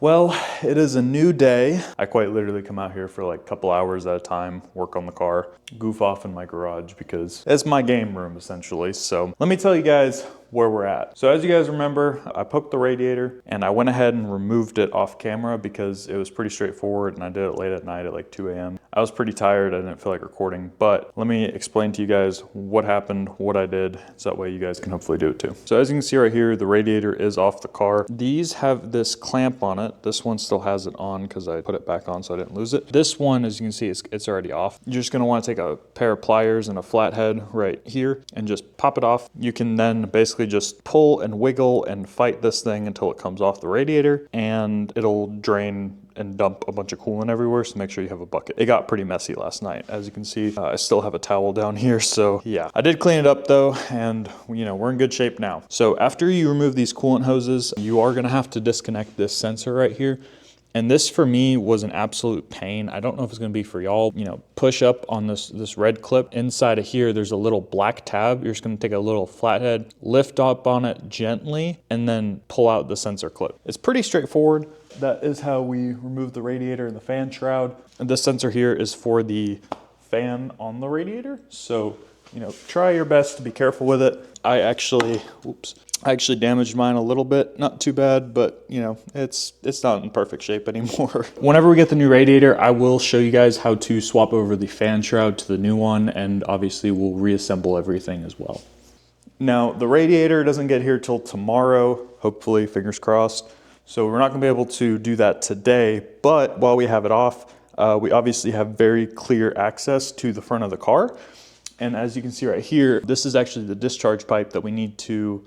Well, it is a new day. I quite literally come out here for like a couple hours at a time, work on the car, goof off in my garage because it's my game room essentially. So let me tell you guys where we're at. So as you guys remember, I poked the radiator and I went ahead and removed it off camera because it was pretty straightforward and I did it late at night at like 2 a.m. I was pretty tired, I didn't feel like recording, but let me explain to you guys what happened, what I did, so that way you guys can hopefully do it too. So as you can see right here, the radiator is off the car. These have this clamp on it. This one still has it on because I put it back on so I didn't lose it. This one, as you can see, it's already off. You're just gonna wanna take a pair of pliers and a flathead right here and just pop it off. You can then basically just pull and wiggle and fight this thing until it comes off the radiator and it'll drain and dump a bunch of coolant everywhere, so make sure you have a bucket. It got pretty messy last night. As you can see, I still have a towel down here, so yeah. I did clean it up though, and you know, we're in good shape now. So after you remove these coolant hoses, you are gonna have to disconnect this sensor right here. And this for me was an absolute pain. I don't know if it's gonna be for y'all. You know, push up on this red clip. Inside of here, there's a little black tab. You're just gonna take a little flathead, lift up on it gently, and then pull out the sensor clip. It's pretty straightforward. That is how we remove the radiator and the fan shroud. And this sensor here is for the fan on the radiator. So, you know, try your best to be careful with it. I actually damaged mine a little bit, not too bad, but you know, it's not in perfect shape anymore. Whenever we get the new radiator, I will show you guys how to swap over the fan shroud to the new one, and obviously we'll reassemble everything as well. Now, the radiator doesn't get here till tomorrow, hopefully, fingers crossed. So we're not gonna be able to do that today, but while we have it off, we obviously have very clear access to the front of the car. And as you can see right here, this is actually the discharge pipe that we need to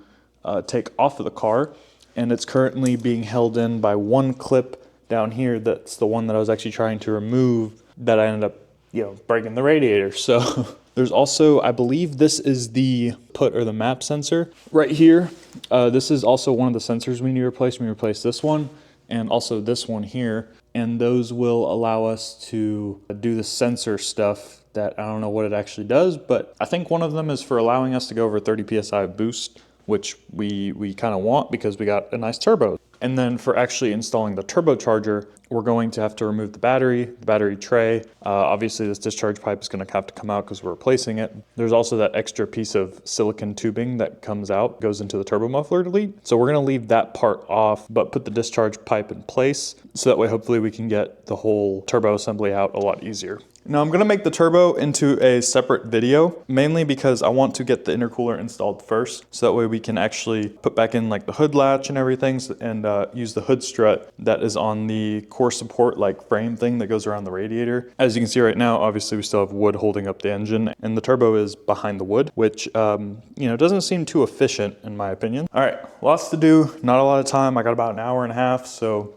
take off of the car. And it's currently being held in by one clip down here. That's the one that I was actually trying to remove that I ended up, you know, breaking the radiator. So there's also, I believe this is the put or the map sensor right here. This is also one of the sensors we need to replace. We replace this one and also this one here. And those will allow us to do the sensor stuff that I don't know what it actually does, but I think one of them is for allowing us to go over 30 PSI of boost, which we kind of want because we got a nice turbo. And then for actually installing the turbocharger, we're going to have to remove the battery tray. Obviously this discharge pipe is gonna have to come out because we're replacing it. There's also that extra piece of silicone tubing that comes out, goes into the turbo muffler delete. So we're gonna leave that part off, but put the discharge pipe in place. So that way, hopefully we can get the whole turbo assembly out a lot easier. Now I'm gonna make the turbo into a separate video, mainly because I want to get the intercooler installed first. So that way we can actually put back in like the hood latch and everything and use the hood strut that is on the core support like frame thing that goes around the radiator. As you can see right now, obviously we still have wood holding up the engine and the turbo is behind the wood, which you know, doesn't seem too efficient in my opinion. All right, lots to do, not a lot of time. I got about an hour and a half, so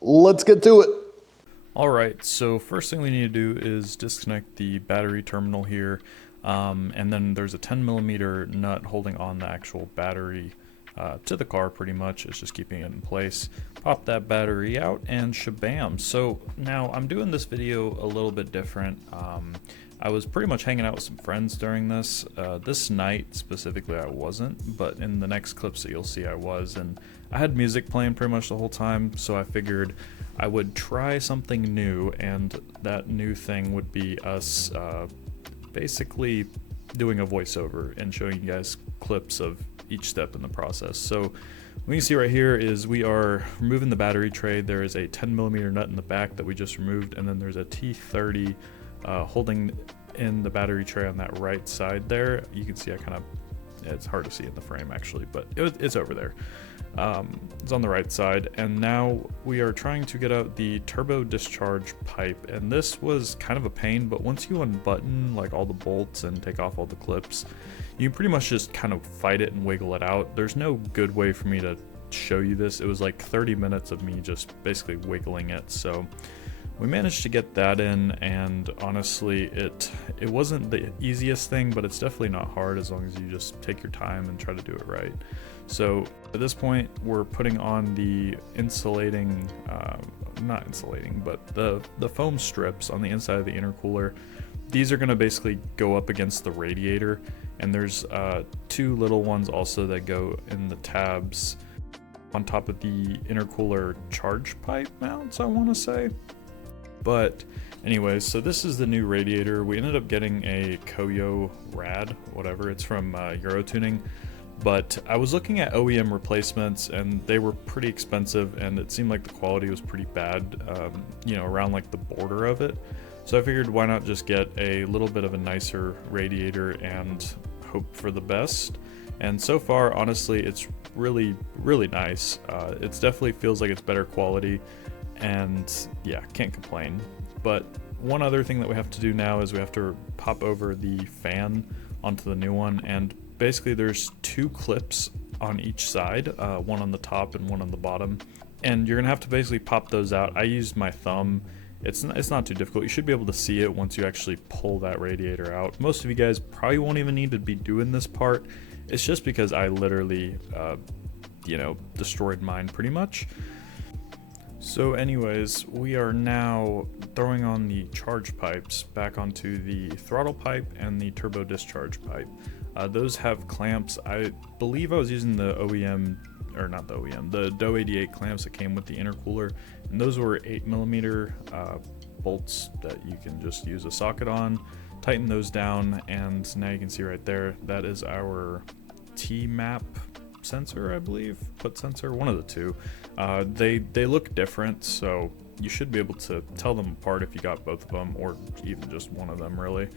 let's get to it. Alright, so first thing we need to do is disconnect the battery terminal here, and then there's a 10mm nut holding on the actual battery to the car pretty much. It's just keeping it in place. Pop that battery out and shabam. So now I'm doing this video a little bit different. I was pretty much hanging out with some friends during this. This night specifically I wasn't, but in the next clips that you'll see I was, and I had music playing pretty much the whole time, so I figured I would try something new, and that new thing would be us basically doing a voiceover and showing you guys clips of each step in the process. So what you see right here is we are removing the battery tray. There is a 10mm nut in the back that we just removed, and then there's a T30 holding in the battery tray on that right side there. You can see it's hard to see in the frame actually, but it's over there. It's on the right side, and now we are trying to get out the turbo discharge pipe, and this was kind of a pain, but once you unbutton like all the bolts and take off all the clips, you pretty much just kind of fight it and wiggle it out. There's no good way for me to show you this. It was like 30 minutes of me just basically wiggling it, so we managed to get that in, and honestly it wasn't the easiest thing, but it's definitely not hard as long as you just take your time and try to do it right. So at this point we're putting on the insulating, not insulating, but the foam strips on the inside of the intercooler. These are going to basically go up against the radiator, and there's two little ones also that go in the tabs on top of the intercooler charge pipe mounts, I want to say. But anyways, so this is the new radiator. We ended up getting a KOYORAD, whatever, it's from Eurotuning. But I was looking at OEM replacements and they were pretty expensive, and it seemed like the quality was pretty bad, you know, around like the border of it. So I figured why not just get a little bit of a nicer radiator and hope for the best. And so far, honestly, it's really, really nice. It definitely feels like it's better quality, and yeah, can't complain. But one other thing that we have to do now is we have to pop over the fan onto the new one, and basically there's two clips on each side, one on the top and one on the bottom, and you're gonna have to basically pop those out. I used my thumb. It's not too difficult. You should be able to see it once you actually pull that radiator out. Most of you guys probably won't even need to be doing this part. It's just because I literally you know, destroyed mine pretty much. So anyways, we are now throwing on the charge pipes back onto the throttle pipe and the turbo discharge pipe. Those have clamps. I believe I was using the OEM, or not the OEM, the Do88 clamps that came with the intercooler, and those were 8mm bolts that you can just use a socket on, tighten those down, and now you can see right there, that is our T-map sensor, I believe, foot sensor, one of the two. They look different, so you should be able to tell them apart if you got both of them, or even just one of them really.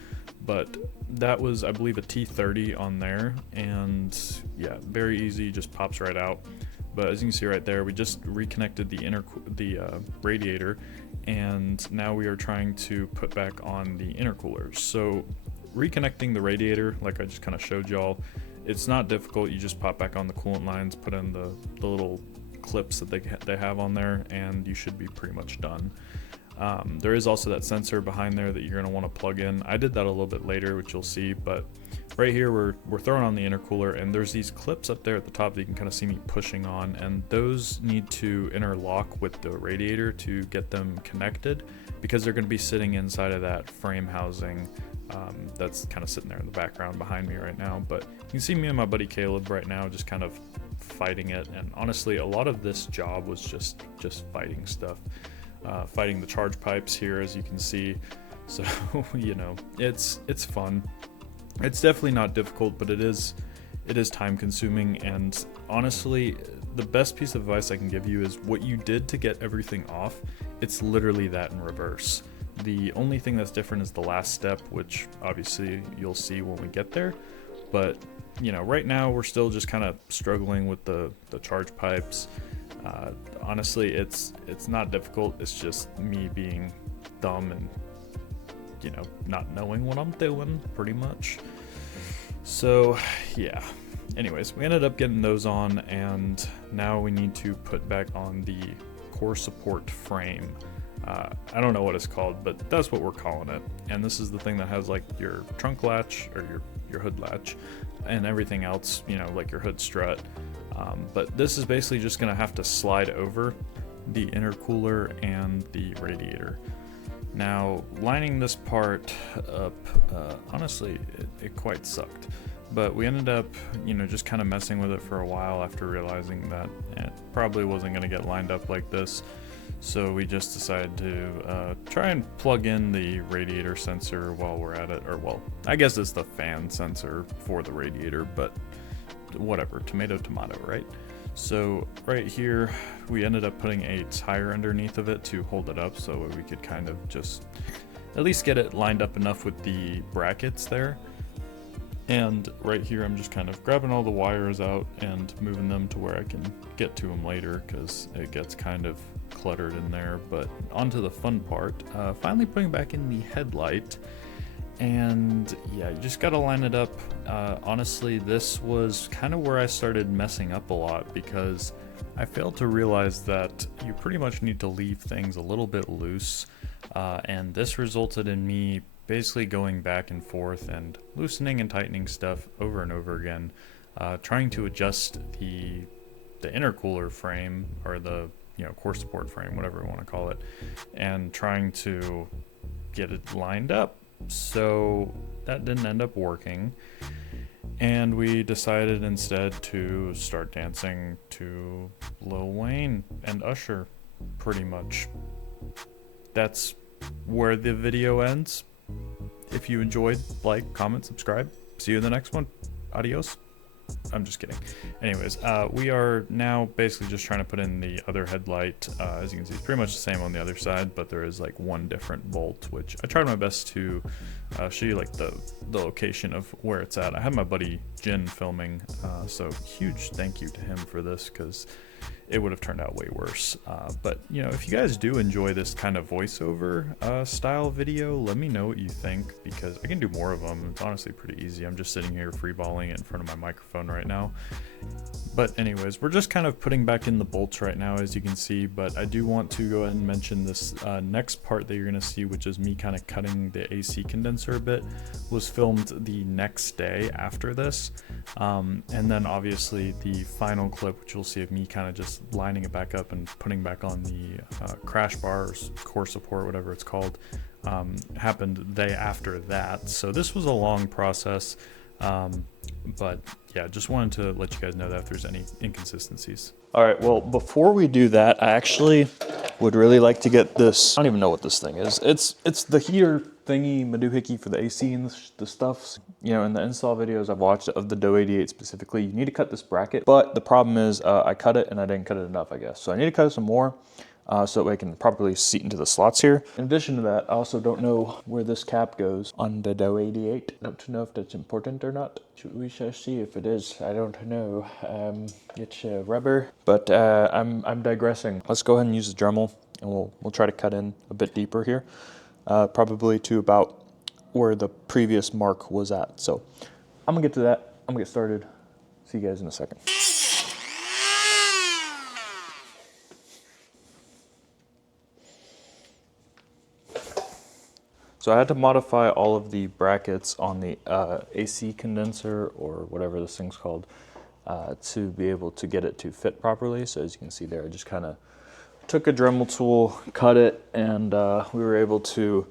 But that was, I believe, a T30 on there, and yeah, very easy, just pops right out. But as you can see right there, we just reconnected the radiator, and now we are trying to put back on the intercoolers. So reconnecting the radiator, like I just kind of showed y'all, it's not difficult. You just pop back on the coolant lines, put in the little clips that they have on there, and you should be pretty much done. There is also that sensor behind there that you're going to want to plug in. I did that a little bit later, which you'll see, but right here we're throwing on the intercooler, and there's these clips up there at the top that you can kind of see me pushing on, and those need to interlock with the radiator to get them connected, because they're going to be sitting inside of that frame housing that's kind of sitting there in the background behind me right now. But you can see me and my buddy Caleb right now just kind of fighting it, and honestly a lot of this job was just fighting stuff, fighting the charge pipes here, as you can see. So you know, it's fun. It's definitely not difficult, but it is time consuming, and honestly the best piece of advice I can give you is what you did to get everything off, it's literally that in reverse. The only thing that's different is the last step, which obviously you'll see when we get there. But you know, right now we're still just kind of struggling with the charge pipes. Honestly, it's not difficult. It's just me being dumb and, you know, not knowing what I'm doing pretty much. So yeah, anyways, we ended up getting those on, and now we need to put back on the core support frame. I don't know what it's called, but that's what we're calling it. And this is the thing that has like your trunk latch, or your hood latch, and everything else, you know, like your hood strut. But this is basically just gonna have to slide over the intercooler and the radiator. Now, lining this part up, honestly, it quite sucked. But we ended up, you know, just kind of messing with it for a while after realizing that it probably wasn't gonna get lined up like this. So we just decided to try and plug in the radiator sensor while we're at it, or well, I guess it's the fan sensor for the radiator, but whatever, tomato, right? So right here, we ended up putting a tire underneath of it to hold it up, so we could kind of just at least get it lined up enough with the brackets there. And right here, I'm just kind of grabbing all the wires out and moving them to where I can get to them later, because it gets kind of cluttered in there. But onto the fun part, finally putting back in the headlight. And yeah, you just gotta line it up. Honestly, this was kind of where I started messing up a lot, because I failed to realize that you pretty much need to leave things a little bit loose, and this resulted in me basically going back and forth and loosening and tightening stuff over and over again, trying to adjust the intercooler frame, or the, you know, core support frame, whatever you want to call it, and trying to get it lined up. So that didn't end up working, And we decided instead to start dancing to Lil Wayne and Usher, pretty much. That's where the video ends. If you enjoyed, like, comment, subscribe. See you in the next one. Adios. I'm just kidding. Anyways, we are now basically just trying to put in the other headlight. As you can see, it's pretty much the same on the other side, but there is like one different bolt, which I tried my best to show you like the location of where it's at. I had my buddy Jin filming, so huge thank you to him for this, because it would have turned out way worse. But you know, if you guys do enjoy this kind of voiceover style video, let me know what you think, because I can do more of them. It's honestly pretty easy. I'm just sitting here freeballing it in front of my microphone right now. But anyways, we're just kind of putting back in the bolts right now, as you can see, but I do want to go ahead and mention this next part that you're going to see, which is me kind of cutting the AC condenser a bit, was filmed the next day after this. And then obviously the final clip, which you'll see of me kind of just lining it back up and putting back on the crash bars, core support, whatever it's called, happened the day after that. So this was a long process. But yeah, just wanted to let you guys know that if there's any inconsistencies. All right, well, before we do that, I actually would really like to get this. I don't even know what this thing is. It's the heater thingy, madoohickey for the AC and the stuff. You know, in the install videos I've watched of the Do88 specifically, you need to cut this bracket. But the problem is I cut it and I didn't cut it enough, I guess. So I need to cut it some more. So that way I can properly seat into the slots here. In addition to that, I also don't know where this cap goes on the Do88. I don't know if that's important or not. We shall see if it is. I don't know. It's rubber, but I'm digressing. Let's go ahead and use the Dremel, and we'll try to cut in a bit deeper here, probably to about where the previous mark was at. So I'm gonna get to that. I'm gonna get started. See you guys in a second. So I had to modify all of the brackets on the AC condenser, or whatever this thing's called, to be able to get it to fit properly. So as you can see there, I just kind of took a Dremel tool, cut it, and we were able to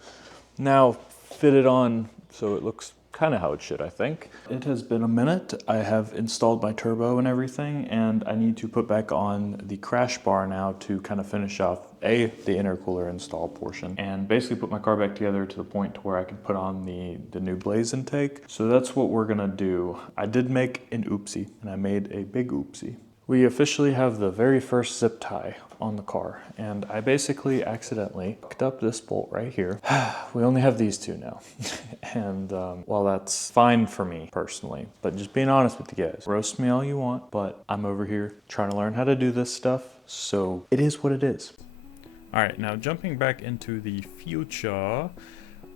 now fit it on so it looks kind of how it should, I think. It has been a minute. I have installed my turbo and everything, and I need to put back on the crash bar now to kind of finish off the intercooler install portion, and basically put my car back together to the point to where I can put on the new blaze intake. So that's what we're gonna do. I did make an oopsie, and I made a big oopsie. We officially have the very first zip tie on the car, and I basically accidentally hooked up this bolt right here. We only have these two now. And well, that's fine for me personally, but just being honest with you guys, roast me all you want, but I'm over here trying to learn how to do this stuff, so it is what it is. All right, now jumping back into the future,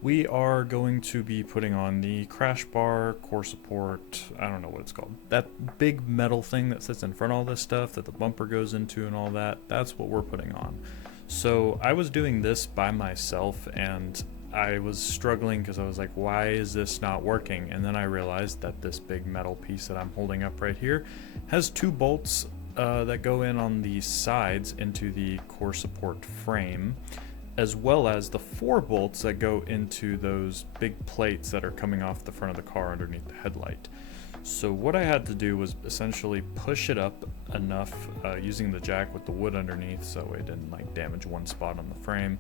we are going to be putting on the crash bar, core support, I don't know what it's called. That big metal thing that sits in front of all this stuff that the bumper goes into and all that, that's what we're putting on. So I was doing this by myself, and I was struggling because I was like, why is this not working? And then I realized that this big metal piece that I'm holding up right here has two bolts that go in on the sides into the core support frame, as well as the 4 bolts that go into those big plates that are coming off the front of the car underneath the headlight. So what I had to do was essentially push it up enough using the jack with the wood underneath, so it didn't like damage one spot on the frame.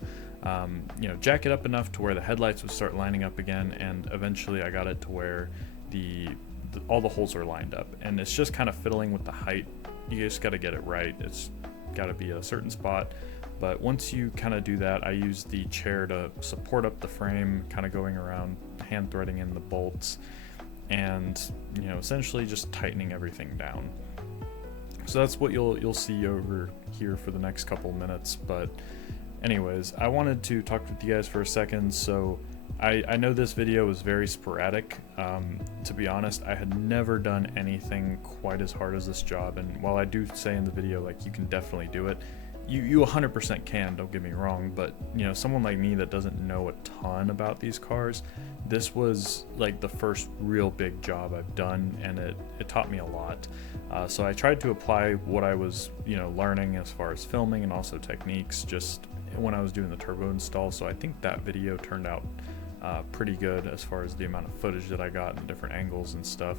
You know, jack it up enough to where the headlights would start lining up again, and eventually I got it to where all the holes are lined up, and it's just kind of fiddling with the height. You just got to get it right. It's got to be a certain spot. But once you kind of do that, I use the chair to support up the frame, kind of going around, hand threading in the bolts, and you know, essentially just tightening everything down. So that's what you'll see over here for the next couple minutes. But anyways, I wanted to talk with you guys for a second. So I know this video was very sporadic. To be honest, I had never done anything quite as hard as this job, and while I do say in the video like you can definitely do it, you 100% can, don't get me wrong, but you know, someone like me that doesn't know a ton about these cars, this was like the first real big job I've done, and it taught me a lot. So I tried to apply what I was, you know, learning as far as filming and also techniques just when I was doing the turbo install. So I think that video turned out pretty good as far as the amount of footage that I got and different angles and stuff.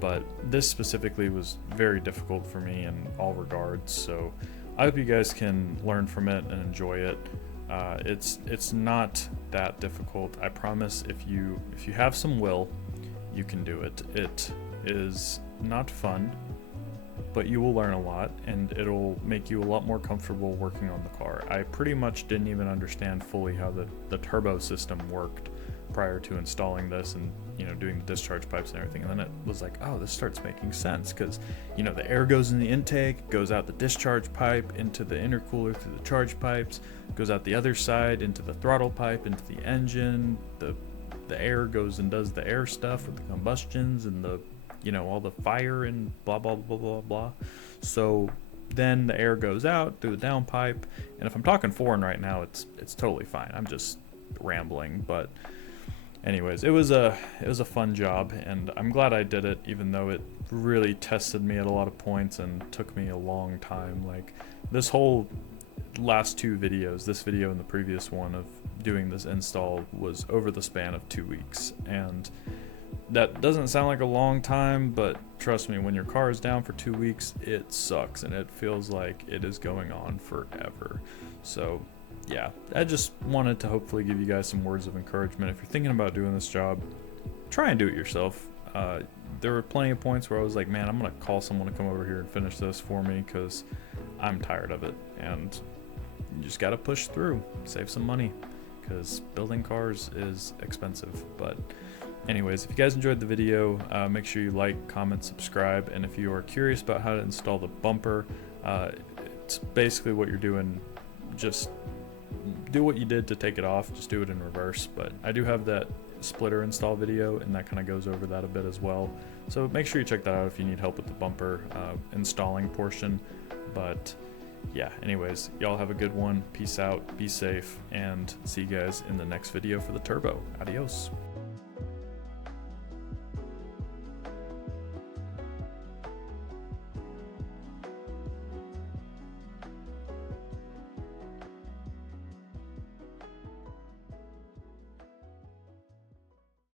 but this specifically was very difficult for me in all regards, so I hope you guys can learn from it and enjoy it. It's not that difficult. I promise. If you have some will, you can do it. It is not fun, but you will learn a lot, and it'll make you a lot more comfortable working on the car. I pretty much didn't even understand fully how the turbo system worked prior to installing this and doing the discharge pipes and everything, and then it was like, oh, this starts making sense, because the air goes in the intake, goes out the discharge pipe into the intercooler through the charge pipes, goes out the other side into the throttle pipe, into the engine. The air goes and does the air stuff with the combustions and the all the fire and blah blah blah blah blah. So then the air goes out through the downpipe, and if I'm talking foreign right now, it's totally fine. I'm just rambling, but anyways, it was a fun job, and I'm glad I did it, even though it really tested me at a lot of points and took me a long time. Like, this whole last two videos, this video and the previous one, of doing this install was over the span of 2 weeks, and that doesn't sound like a long time, but trust me, when your car is down for 2 weeks, it sucks, and it feels like it is going on forever. So yeah, I just wanted to hopefully give you guys some words of encouragement. If you're thinking about doing this job, try and do it yourself. There were plenty of points where I was like, man, I'm gonna call someone to come over here and finish this for me, because I'm tired of it, and you just gotta push through, save some money, because building cars is expensive. But anyways, if you guys enjoyed the video, make sure you like, comment, subscribe, and if you are curious about how to install the bumper, it's basically what you're doing. Just do what you did to take it off, just do it in reverse. But I do have that splitter install video, and that kind of goes over that a bit as well, so make sure you check that out if you need help with the bumper installing portion. But yeah, anyways, y'all have a good one. Peace out, be safe, and see you guys in the next video for the turbo. Adios.